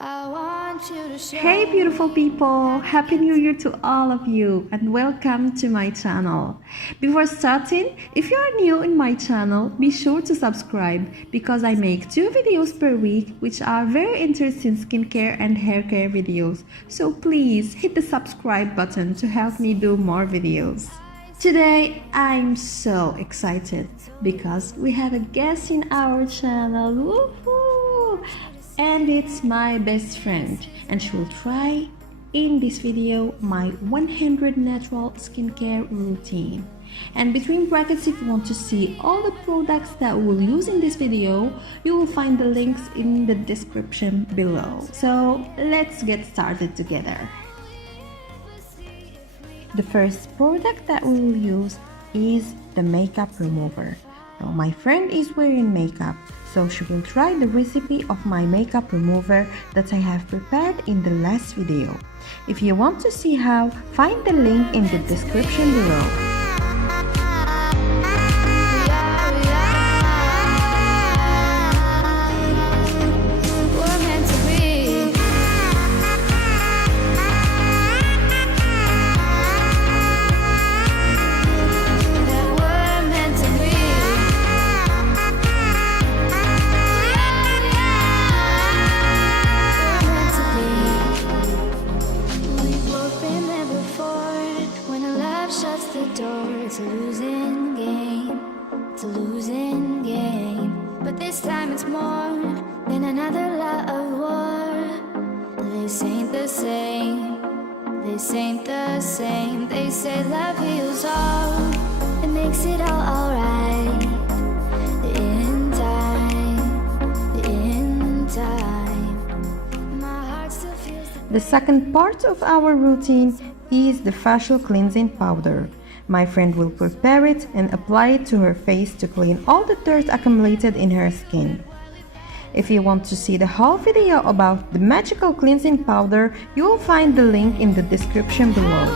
Hey beautiful people, Happy New Year to all of you and welcome to my channel. Before starting, if you are new in my channel, be sure to subscribe because I make 2 videos per week which are very interesting skincare and hair care videos. So please hit the subscribe button to help me do more videos. Today I'm so excited because we have a guest in our channel. Woohoo! And it's my best friend, and she will try in this video my 100 natural skincare routine. And between brackets, if you want to see all the products that we'll use in this video, you will find the links in the description below. So let's get started together. The first product that we will use is the makeup remover. Now my friend is wearing makeup, so she will try the recipe of my makeup remover that I have prepared in the last video. If you want to see how, find the link in the description below. It's a losing game, but this time it's more than another love war. This ain't the same, this ain't the same. They say love heals all, it makes it all alright. In time, my heart still feels the second part of our routine is the facial cleansing powder. My friend will prepare it and apply it to her face to clean all the dirt accumulated in her skin. If you want to see the whole video about the magical cleansing powder, you will find the link in the description below.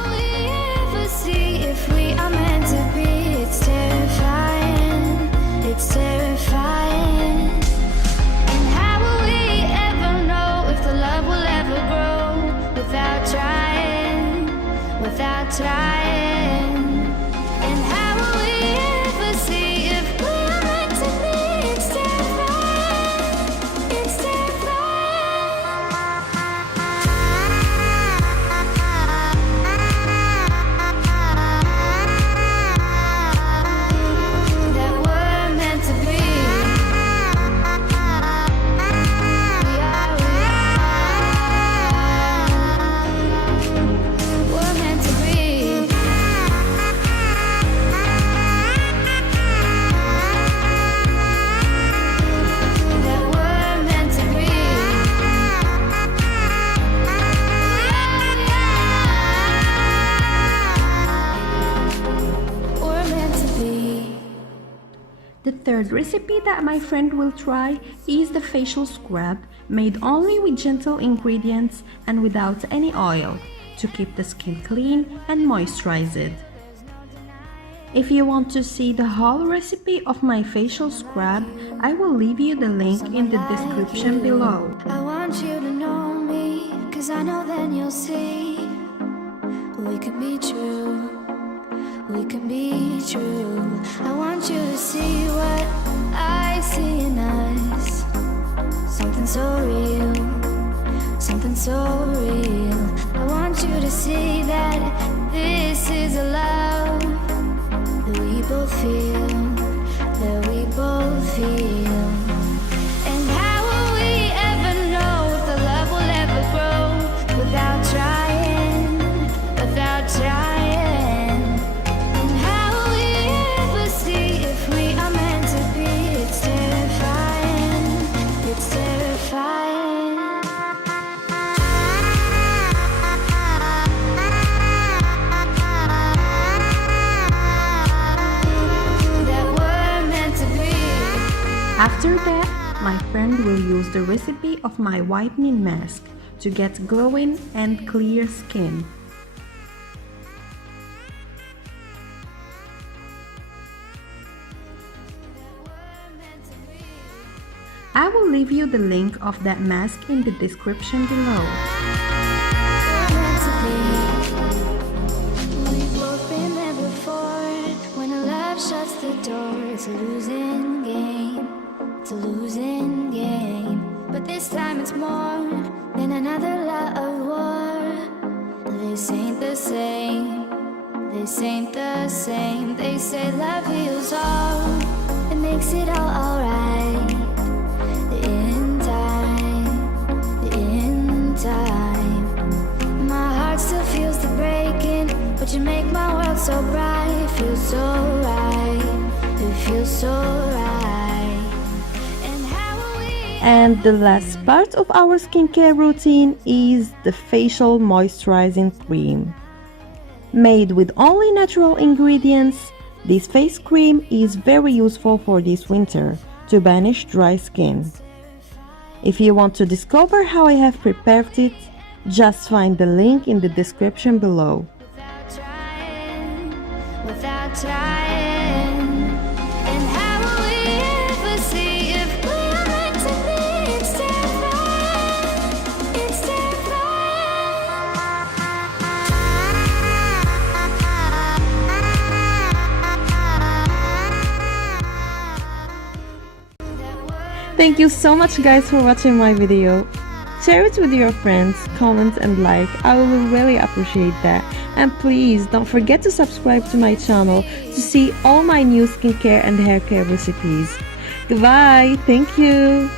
It's terrifying. And how will we ever know if the love will ever grow without trying, without trying? The third recipe that my friend will try is the facial scrub, made only with gentle ingredients and without any oil, to keep the skin clean and moisturize it. If you want to see the whole recipe of my facial scrub, I will leave you the link in the description below. I want you to know me, 'cause I know then you'll see we could be true. We can be true. I want you to see what I see in us. Something so real, something so real. I want you to see that this is a love that we both feel, that we both feel. And how will we ever know if the love will ever grow without trying, without trying? After that, my friend will use the recipe of my whitening mask to get glowing and clear skin. I will leave you the link of that mask in the description below. Meant to be. We've both been there before. When a love shuts the door, it's a losing game. It's a losing game. But this time it's more than another lot of war. This ain't the same. This ain't the same. They say love heals all. It makes it all alright. In time. In time. My heart still feels the breaking, but you make my world so bright. It feels so right. It feels so right. And how will we? And the last part of our skincare routine is the facial moisturizing cream. Made with only natural ingredients, this face cream is very useful for this winter to banish dry skin. If you want to discover how I have prepared it, just find the link in the description below. Without trying, and how will we ever see if we're meant to be? It's terrifying, it's terrifying. Thank you so much guys for watching my video. Share it with your friends, comment and like, I will really appreciate that. And please don't forget to subscribe to my channel to see all my new skincare and hair care recipes. Goodbye, thank you.